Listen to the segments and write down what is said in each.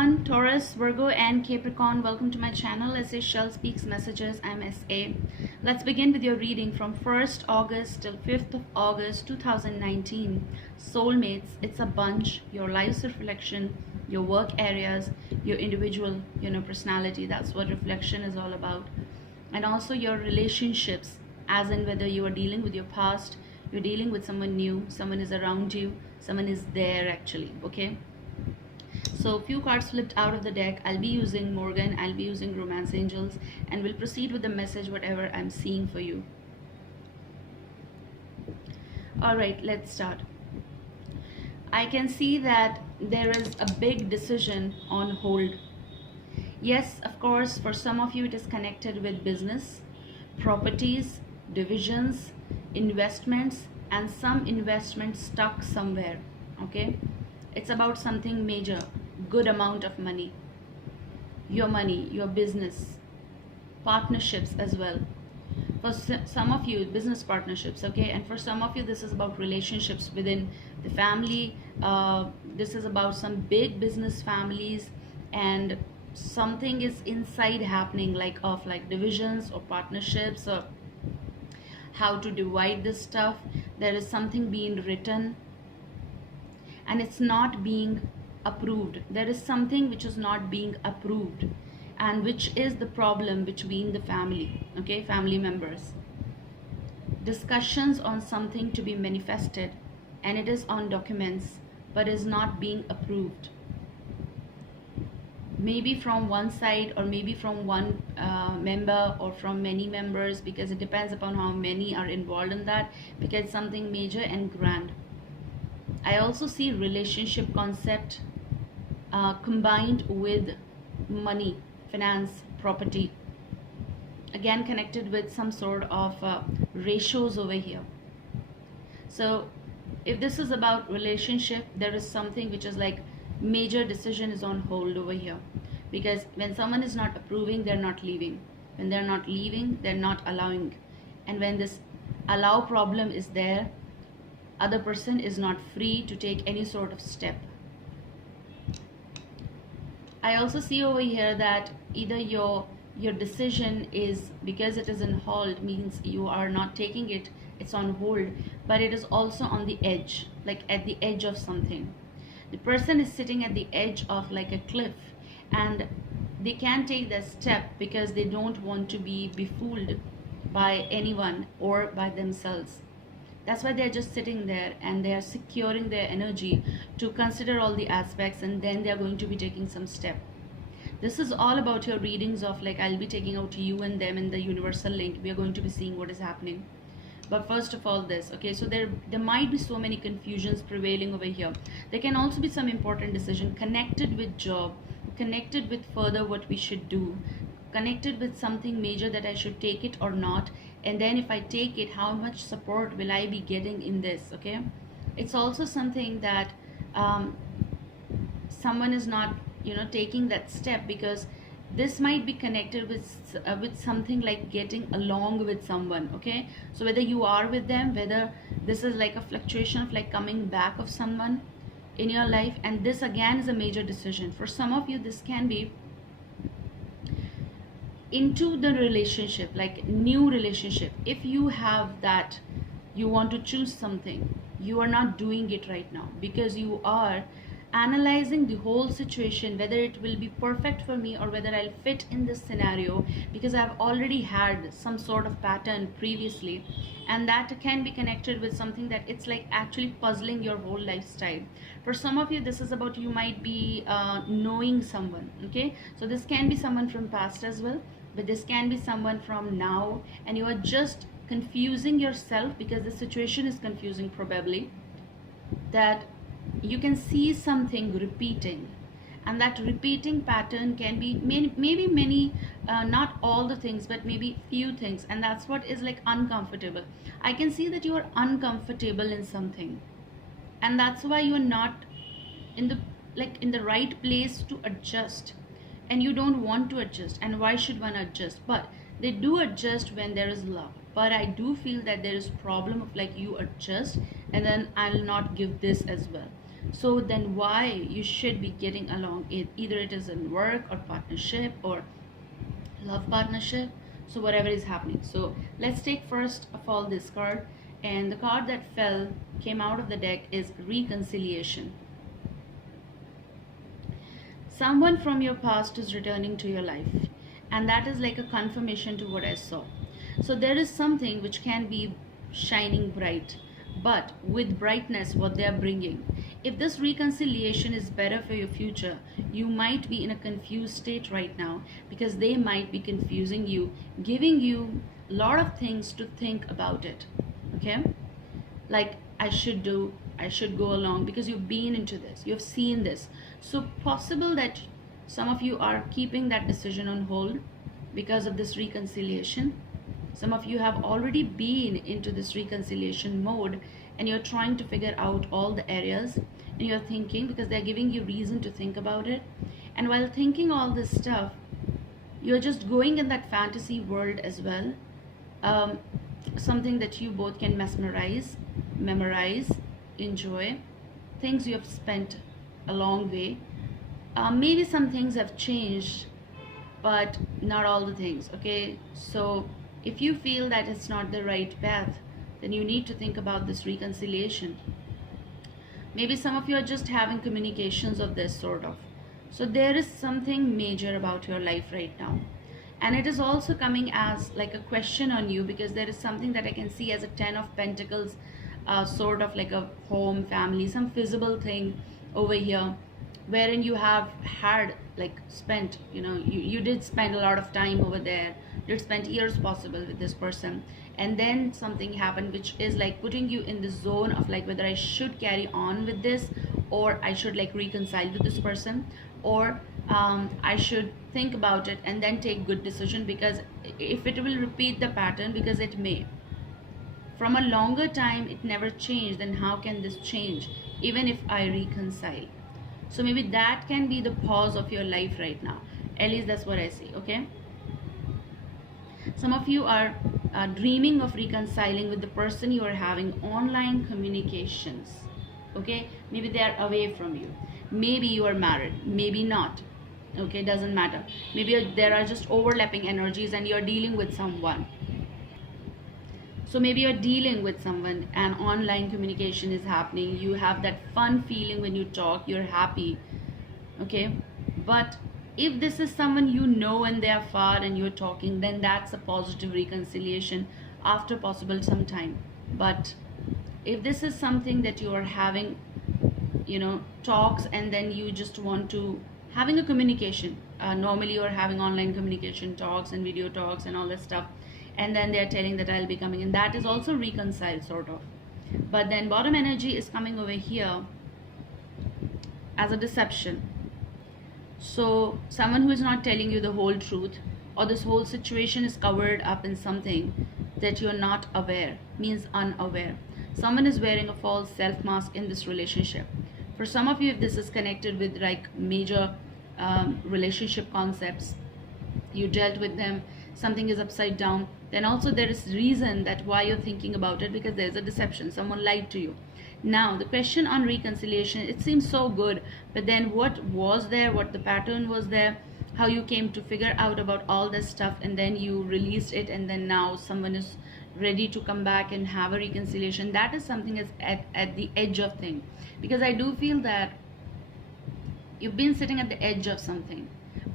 everyone, Taurus, Virgo and Capricorn. Welcome to my channel, Sashell Speaks Messages. I'm SA. Let's begin with your reading from 1st August till 5th of August 2019. Soulmates, it's a bunch, your life's reflection, your work areas, your individual, personality. That's what reflection is all about. And also your relationships, as in whether you are dealing with your past, you're dealing with someone new, someone is around you, someone is there actually, okay? So a few cards flipped out of the deck. I'll be using Morgan, I'll be using Romance Angels, and we'll proceed with the message whatever I'm seeing for you. Alright, let's start. I can see that there is a big decision on hold. Yes, of course, for some of you it is connected with business, properties, divisions, investments, and some investments stuck somewhere, okay? It's about something major, good amount of money, your business, partnerships as well. For some of you, business partnerships, okay? And for some of you, this is about relationships within the family. This is about some big business families, and something is inside happening, like divisions or partnerships, or how to divide this stuff. There is something being written and it's not being approved. There is something which is not being approved, and which is the problem between the family, okay, family members. Discussions on something to be manifested, and it is on documents but is not being approved. Maybe from one side, or maybe from one member, or from many members, because it depends upon how many are involved in that, because it's something major and grand. I also see relationship concept combined with money, finance, property, again connected with some sort of ratios over here. So if this is about relationship, there is something which is like major decision is on hold over here, because when someone is not approving, they're not leaving. When they're not leaving, they're not allowing. And when this allow problem is there, other person is not free to take any sort of step. I also see over here that either your decision is, because it is in hold, means you are not taking it, it's on hold, but it is also on the edge, like at the edge of something. The person is sitting at the edge of like a cliff, and they can't take that step because they don't want to be befooled by anyone or by themselves. That's why they're just sitting there, and they are securing their energy to consider all the aspects, and then they're going to be taking some step. This is all about your readings of, like, I'll be taking out you and them in the universal link. We are going to be seeing what is happening. But first of all this, okay, so there might be so many confusions prevailing over here. There can also be some important decision connected with job, connected with further what we should do, connected with something major that I should take it or not, and then if I take it, how much support will I be getting in this, okay? It's also something that someone is not taking that step, because this might be connected with something like getting along with someone, okay? So whether you are with them, whether this is like a fluctuation of like coming back of someone in your life, and this again is a major decision. For some of you, this can be into the relationship, like new relationship. If you have that, you want to choose something, you are not doing it right now, because you are analyzing the whole situation, whether it will be perfect for me or whether I'll fit in this scenario, because I've already had some sort of pattern previously, and that can be connected with something that it's like actually puzzling your whole lifestyle. For some of you, this is about, you might be knowing someone, okay? So this can be someone from past as well, but this can be someone from now, and you are just confusing yourself because the situation is confusing, probably that you can see something repeating, and that repeating pattern can be maybe many, not all the things, but maybe few things, and that's what is like uncomfortable. I can see that you are uncomfortable in something, and that's why you are not in the right place to adjust, and you don't want to adjust. And why should one adjust? But they do adjust when there is love. But I do feel that there is problem of like you adjust and then I'll not give this as well. So then why you should be getting along? Either it is in work or partnership or love partnership, so whatever is happening. So let's take first of all this card, and the card that came out of the deck is reconciliation. Someone from your past is returning to your life, and that is like a confirmation to what I saw. So there is something which can be shining bright, but with brightness what they are bringing, if this reconciliation is better for your future, you might be in a confused state right now, because they might be confusing you, giving you a lot of things to think about it. Okay, like I should go along, because you've been into this, you've seen this. So possible that some of you are keeping that decision on hold because of this reconciliation. Some of you have already been into this reconciliation mode, and you're trying to figure out all the areas, and you're thinking, because they're giving you reason to think about it. And while thinking all this stuff, you're just going in that fantasy world as well. Something that you both can memorize, enjoy, things you have spent a long way. Maybe some things have changed, but not all the things. Okay, so if you feel that it's not the right path, then you need to think about this reconciliation. Maybe some of you are just having communications of this sort of. So there is something major about your life right now, and it is also coming as like a question on you, because there is something that I can see as a 10 of Pentacles, sort of like a home, family, some visible thing over here, wherein you have had like spent, you did spend a lot of time over there, you did spend years possible with this person, and then something happened which is like putting you in the zone of like whether I should carry on with this, or I should like reconcile with this person, or I should think about it and then take good decision, because if it will repeat the pattern, because it may, from a longer time it never changed, then how can this change even if I reconcile? So maybe that can be the pause of your life right now. At least that's what I see. Okay, some of you are dreaming of reconciling with the person you are having online communications. Okay, maybe they are away from you, maybe you are married, maybe not. Okay, doesn't matter. Maybe there are just overlapping energies and you're dealing with someone. So maybe you're dealing with someone and online communication is happening. You have that fun feeling when you talk, you're happy. Okay, but if this is someone you know and they are far and you're talking, then that's a positive reconciliation after possible some time. But if this is something that you are having, talks, and then you just want to having a communication, normally you're having online communication, talks and video talks and all that stuff, and then they're telling that I'll be coming, and that is also reconciled sort of. But then bottom energy is coming over here as a deception. So someone who is not telling you the whole truth, or this whole situation is covered up in something that you're not aware, means unaware. Someone is wearing a false self mask in this relationship. For some of you, if this is connected with like major relationship concepts, you dealt with them, something is upside down, then also there is reason that why you're thinking about it, because there's a deception, someone lied to you. Now the question on reconciliation, it seems so good, but then what was there, what the pattern was there, how you came to figure out about all this stuff, and then you released it, and then now someone is ready to come back and have a reconciliation. That is something that's at the edge of thing, because I do feel that you've been sitting at the edge of something,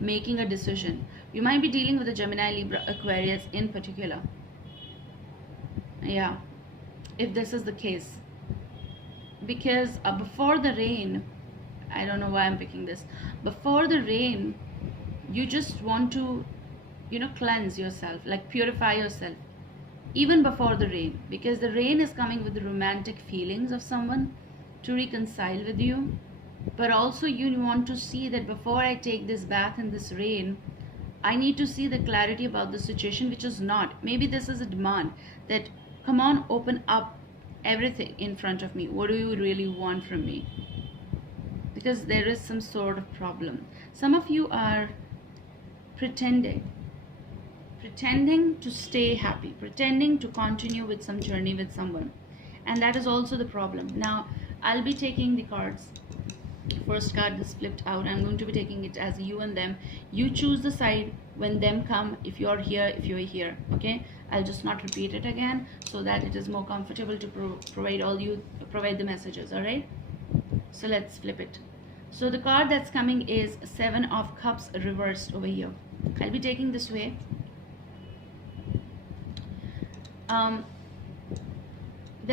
making a decision. You might be dealing with a Gemini, Libra, Aquarius in particular. Yeah, if this is the case, because before the rain, I don't know why I'm picking this, before the rain you just want to cleanse yourself, like purify yourself even before the rain, because the rain is coming with the romantic feelings of someone to reconcile with you. But also you want to see that before I take this bath in this rain, I need to see the clarity about the situation, which is not. Maybe this is a demand that, come on, open up everything in front of me. What do you really want from me? Because there is some sort of problem. Some of you are pretending to stay happy, pretending to continue with some journey with someone, and that is also the problem. Now I'll be taking the cards. First card is flipped out. I'm going to be taking it as you and them. You choose the side when them come, if you're here, if you're here. Okay, I'll just not repeat it again so that it is more comfortable to provide the messages. All right, so let's flip it. So the card that's coming is 7 of Cups reversed over here. I'll be taking this way. There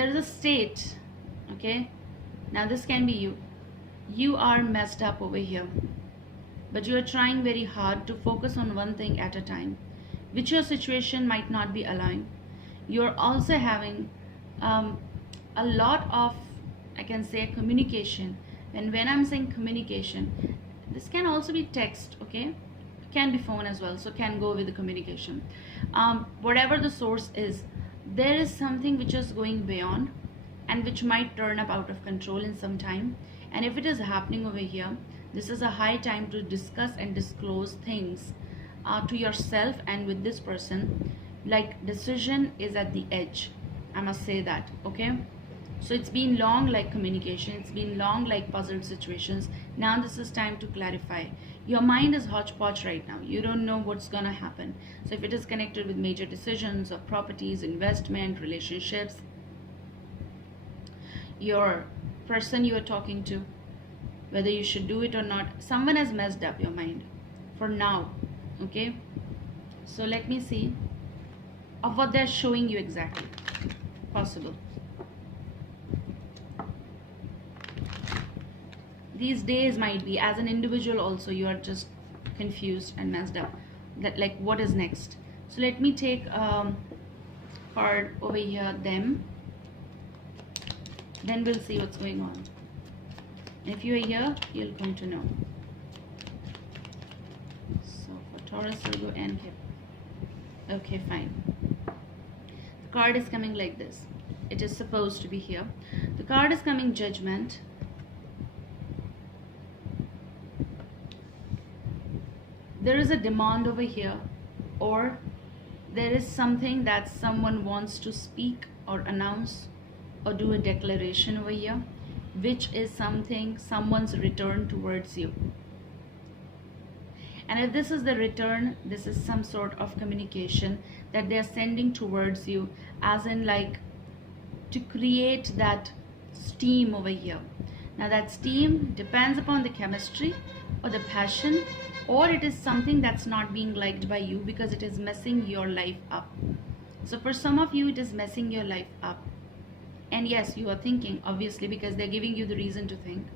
is a state. Okay, now this can be you. You are messed up over here, but you are trying very hard to focus on one thing at a time, which your situation might not be allowing. You're also having a lot of, I can say, communication. And when I'm saying communication, this can also be text, okay? Can be phone as well, so can go with the communication. Whatever the source is, there is something which is going beyond and which might turn up out of control in some time. And if it is happening over here, this is a high time to discuss and disclose things to yourself and with this person. Like, decision is at the edge, I must say that, okay? So it's been long like communication, it's been long like puzzled situations. Now this is time to clarify. Your mind is hodgepodge right now. You don't know what's gonna happen. So if it is connected with major decisions of properties, investment, relationships, your person you are talking to, whether you should do it or not, someone has messed up your mind for now, okay? So let me see of what they're showing you exactly. Possible. These days might be, as an individual also, you are just confused and messed up. That, like, what is next? So let me take card over here, them. Then we'll see what's going on. If you're here, you'll come to know. So for Taurus, Virgo, and Capricorn. Okay, fine. The card is coming like this. It is supposed to be here. The card is coming Judgment. There is a demand over here, or there is something that someone wants to speak or announce or do a declaration over here, which is someone's return towards you. And if this is the return, this is some sort of communication that they're sending towards you, as in, like, to create that steam over here. Now that steam depends upon the chemistry or the passion, or it is something that's not being liked by you because it is messing your life up. So for some of you, it is messing your life up. And yes, you are thinking, obviously, because they're giving you the reason to think.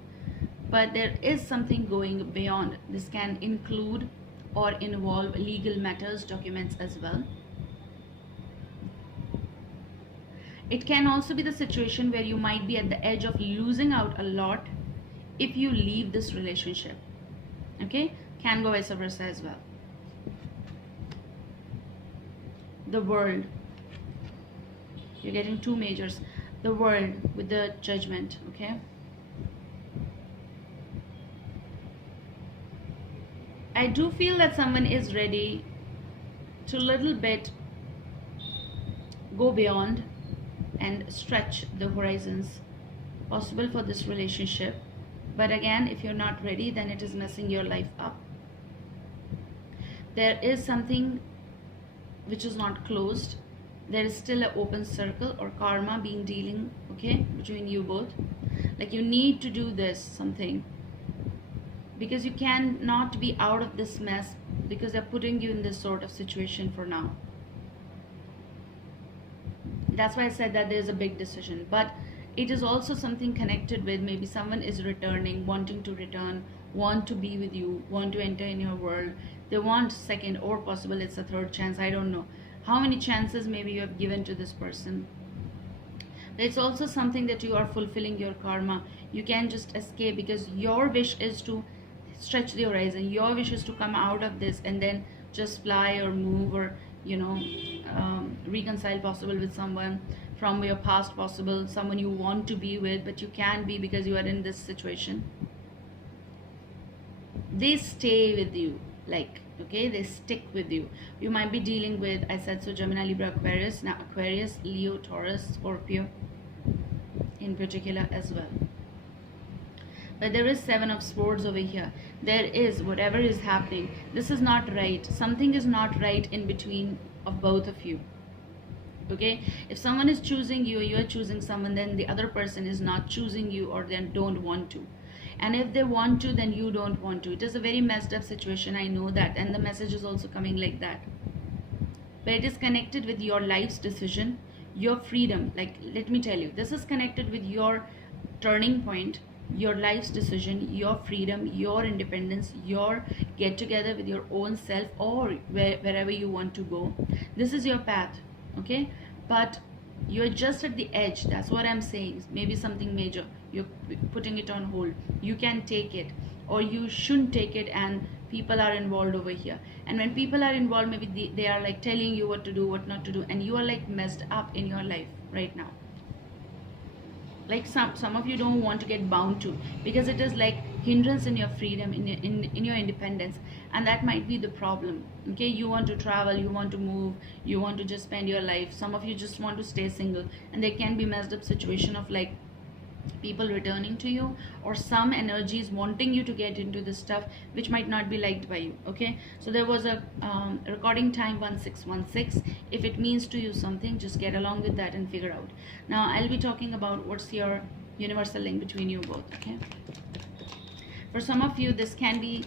But there is something going beyond. This can include or involve legal matters, documents as well. It can also be the situation where you might be at the edge of losing out a lot if you leave this relationship. Okay? Can go vice versa as well. The World. You're getting two majors. The World with the Judgment. Okay? I do feel that someone is ready to little bit go beyond and stretch the horizons possible for this relationship. But again, if you're not ready, then it is messing your life up. There is something which is not closed. There is still an open circle or karma being dealing, okay, between you both. Like, you need to do this something, because you cannot be out of this mess, because they're putting you in this sort of situation for now. That's why I said that there's a big decision. But it is also something connected with maybe someone is returning, wanting to return, want to be with you, want to enter in your world. They want second, or possible it's a third chance. I don't know how many chances maybe you have given to this person. But it's also something that you are fulfilling your karma. You can't just escape, because your wish is to stretch the horizon. Your wish is to come out of this and then just fly or move, or, you know, reconcile possible with someone from your past, possible someone you want to be with, but you can't be because you are in this situation. They stay with you, like, okay, they stick with you. You might be dealing with, I said so, Gemini, Libra, Aquarius. Now Aquarius, Leo, Taurus, Scorpio in particular as well. but there is Seven of Swords over here. There is whatever is happening, this is not right. Something is not right in between of both of you. Okay, if someone is choosing you, you are choosing someone, then the other person is not choosing you, or then don't want to. And if they want to, then you don't want to. It is a very messed up situation, I know that, and the message is also coming like that. But it is connected with your life's decision, your freedom. Like, let me tell you, this is connected with your turning point, your life's decision, your freedom, your independence, your get together with your own self, or wherever you want to go. This is your path. Okay, but you're just at the edge. That's what I'm saying. Maybe something major, you're putting it on hold. You can take it, or you shouldn't take it, and people are involved over here. And when people are involved, maybe they are like telling you what to do, what not to do, and you are like messed up in your life right now. Like some of you don't want to get bound to, because it is like hindrance in your freedom, in your independence, and that might be the problem. Okay, you want to travel, you want to move, you want to just spend your life. Some of you just want to stay single, and there can be messed up situation of like people returning to you, or some energies wanting you to get into this stuff which might not be liked by you. Okay, so there was a recording time 1616. If it means to you something, just get along with that and figure out. Now I'll be talking about what's your universal link between you both. Okay, for some of you this can be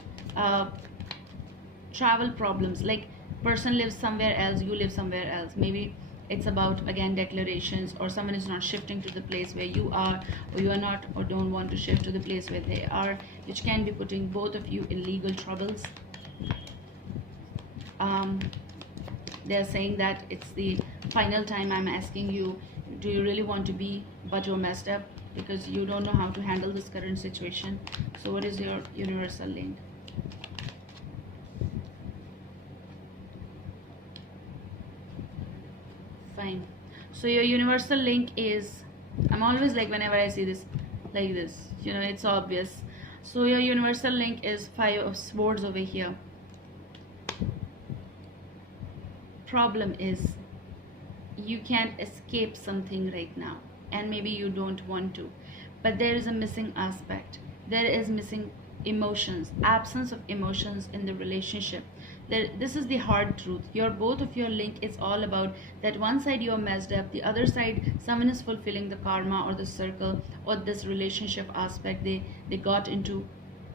travel problems, like person lives somewhere else, you live somewhere else. Maybe it's about, again, declarations, or someone is not shifting to the place where you are, or you are not, or don't want to shift to the place where they are, which can be putting both of you in legal troubles. They're saying that it's the final time. I'm asking you, do you really want to be, but you're messed up because you don't know how to handle this current situation. So what is your universal link? Fine. So your universal link is, I'm always like, whenever I see this like this, you know, it's obvious. So your universal link is Five of Swords over here. Problem is, you can't escape something right now, and maybe you don't want to, but there is a missing aspect. There is missing emotions, absence of emotions in the relationship. This is the hard truth. Both of your link is all about that one side you're messed up, the other side someone is fulfilling the karma or the circle or this relationship aspect they got into,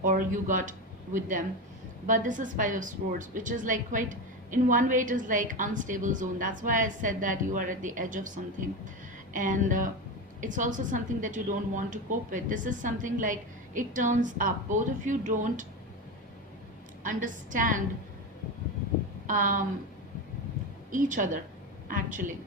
or you got with them. But this is Five of Swords, which is like quite, in one way it is like unstable zone. That's why I said that you are at the edge of something, and it's also something that you don't want to cope with. This is something like it turns up. Both of you don't understand each other actually.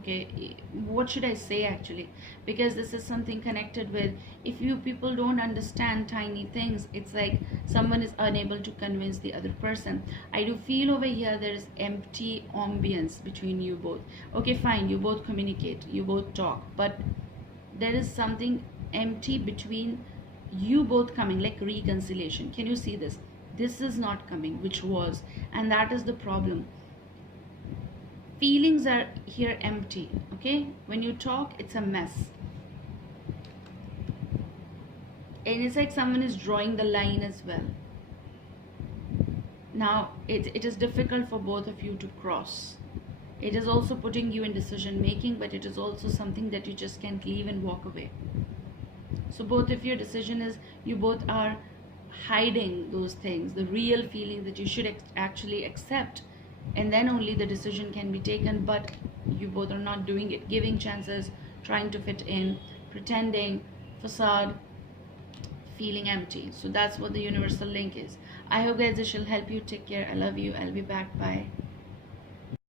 Okay, what should I say actually, because this is something connected with, if you people don't understand tiny things, it's like someone is unable to convince the other person. I do feel over here there is empty ambience between you both. Okay, fine, you both communicate, you both talk, but there is something empty between you both coming, like reconciliation. Can you see this? This is not coming, which was, and that is the problem. Feelings are here empty. Okay, when you talk, it's a mess, and it's like someone is drawing the line as well. Now it is difficult for both of you to cross. It is also putting you in decision making, but it is also something that you just can't leave and walk away. So both of your decision is, you both are hiding those things, the real feeling that you should actually accept, and then only the decision can be taken, but you both are not doing it, giving chances, trying to fit in, pretending, facade, feeling empty. So that's what the universal link is. I hope guys this will help you. Take care. I love you. I'll be back. Bye.